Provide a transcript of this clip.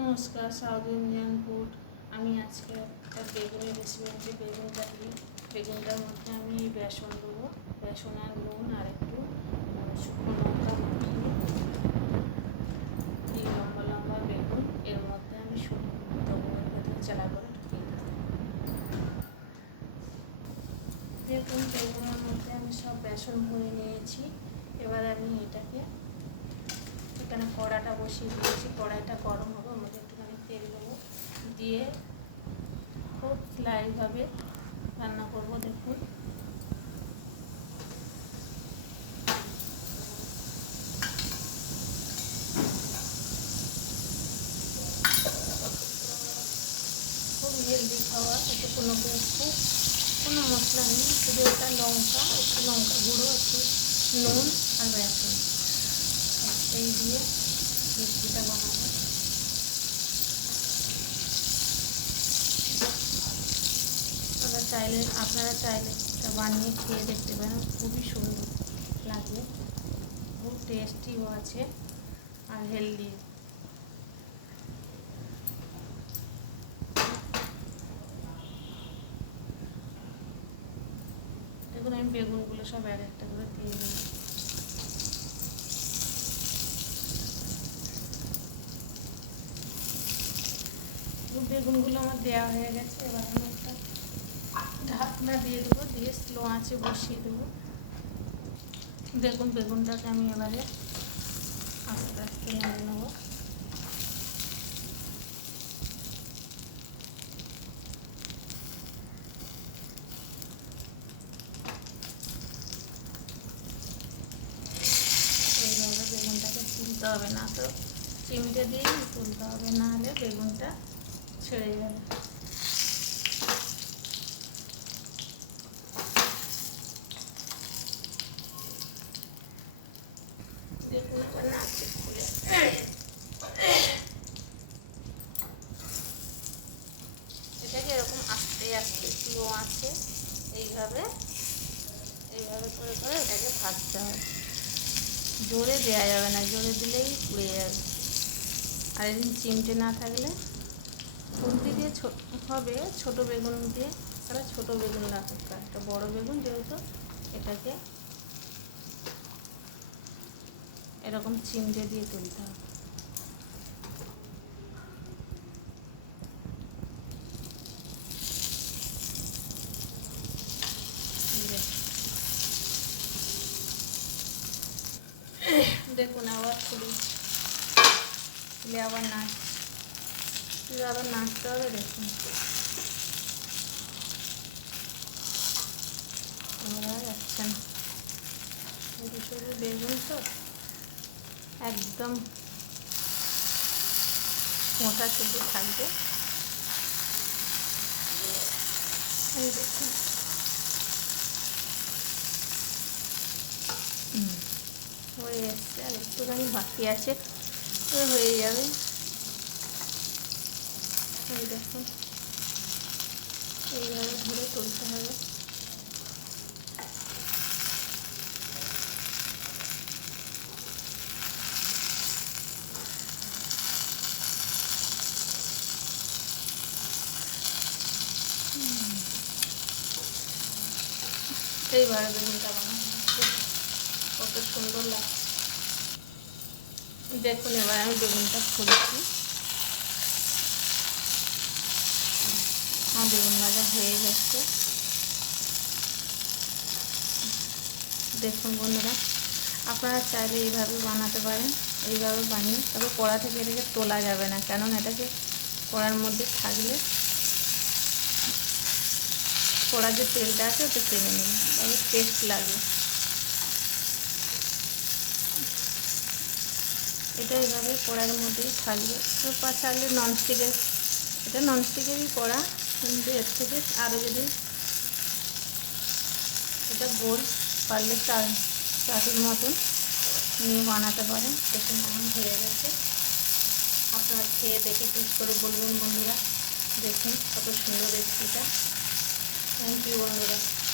নমস্কার, south Indian food. আমি আজকে একটা বেগুনের রেসিপি আনছি। বেগুনটা দিয়ে বেগুনটার মধ্যে আমি বেসন দেবো, বেসন আর নুন আর একটু শুকনো লঙ্কা মাখিয়ে এই লম্বা লম্বা বেগুন এর মধ্যে আমি দেবো, এর ভেতরে চালা করে ঢুকিয়ে দেবো। দেখুন, বেগুনের মধ্যে আমি সব বেসন ভরে নিয়েছি। এবার আমি এখানে কড়াটা বসিয়ে দিয়েছি। কড়াইটা গরম হবে, ওর মধ্যে একটুখানি তেল দেবো, দিয়ে খুব স্লাইভাবে রান্না করব। দেখুন, খুব হেলদি খাবার। এতে কোনো মশলা নেই, শুধু এটা লঙ্কা, একটু লঙ্কা গুঁড়ো, একটু নুন আর বেসন, এই দিয়ে রেসিপিটা বানাবো। আপনারা চাইলে এটা বানিয়ে খেয়ে দেখতে পারেন, খুবই সুন্দর লাগে, খুব টেস্টিও আছে আর হেলদি। দেখুন, আমি বেগুনগুলো সব এক একটা করে দিয়ে দিই। বেগুনগুলো আমার দেওয়া হয়ে গেছে। এবার আমি একটা ঢাকনা দিয়ে দেবো, দিয়ে স্লো আঁচে বসিয়ে দেবো। দেখুন, বেগুনটাকে আমি এবারে আস্তে আস্তে নেড়ে নেবো। এইভাবে বেগুনটাকে তুলতে হবে, না তো চিমটে দিয়েই তুলতে হবে, না হলে বেগুনটা ছেড়ে যাবে। দেখুন, এটাকে এরকম আস্তে আস্তে স্লো আছে, এইভাবে করে করে এটাকে ভাজতে হবে। জোরে দেওয়া যাবে না, জোরে দিলেই পুড়ে যাবে। আর এদিন চিমটে না থাকলে খুন্তি দিয়ে হবে, ছোটো বেগুন দিয়ে, তাহলে ছোটো বেগুন রাখতে, একটা বড় বেগুন যেহেতু এটাকে এরকম চিমটে দিয়ে তুলতে হবে। দেখুন, আবার খুলে আবার নাচতে হবে। দেখুন, আর যাচ্ছে না, সরু সরু বেগুন তো একদম মোটা শুধু থাকবে। এই দেখুন, হয়ে যাচ্ছে, আর একটুখানি বাকি আছে, হয়ে যাবে। এই দেখুন, এইভাবে ধরে তুলতে হবে। এইভাবে বেগুনটা বানানো কত সুন্দর লাগছে। দেখুন, এবার আমি বেগুনটা খুলছি। আমার বেগুন ভাজা হয়ে গেছে। দেখুন বন্ধুরা, আপনারা চাইলে এইভাবে বানাতে পারেন, এইভাবে বানিয়ে, তবে কড়া থেকে এটাকে তোলা যাবে না, কারণ এটাকে কড়ার মধ্যে থাকলে কড়ার যে তেলটা আছে ওটা টেনে নেবে, তবে টেস্ট লাগবে। এটা এইভাবে কড়ার মধ্যেই থাকবে। তো চাইলে ননস্টিকের, এটা ননস্টিকেরই কড়া, কিন্তু এর থেকে আরও যদি এটা গোল পারলে চাটুর মতন নিয়ে বানাতে পারেন। দেখুন, আমার হয়ে গেছে। আপনারা খেয়ে দেখে টেস্ট করে বলবেন বন্ধুরা। দেখুন কত সুন্দর রেসিপিটা। থ্যাংক ইউ বন্ধুরা।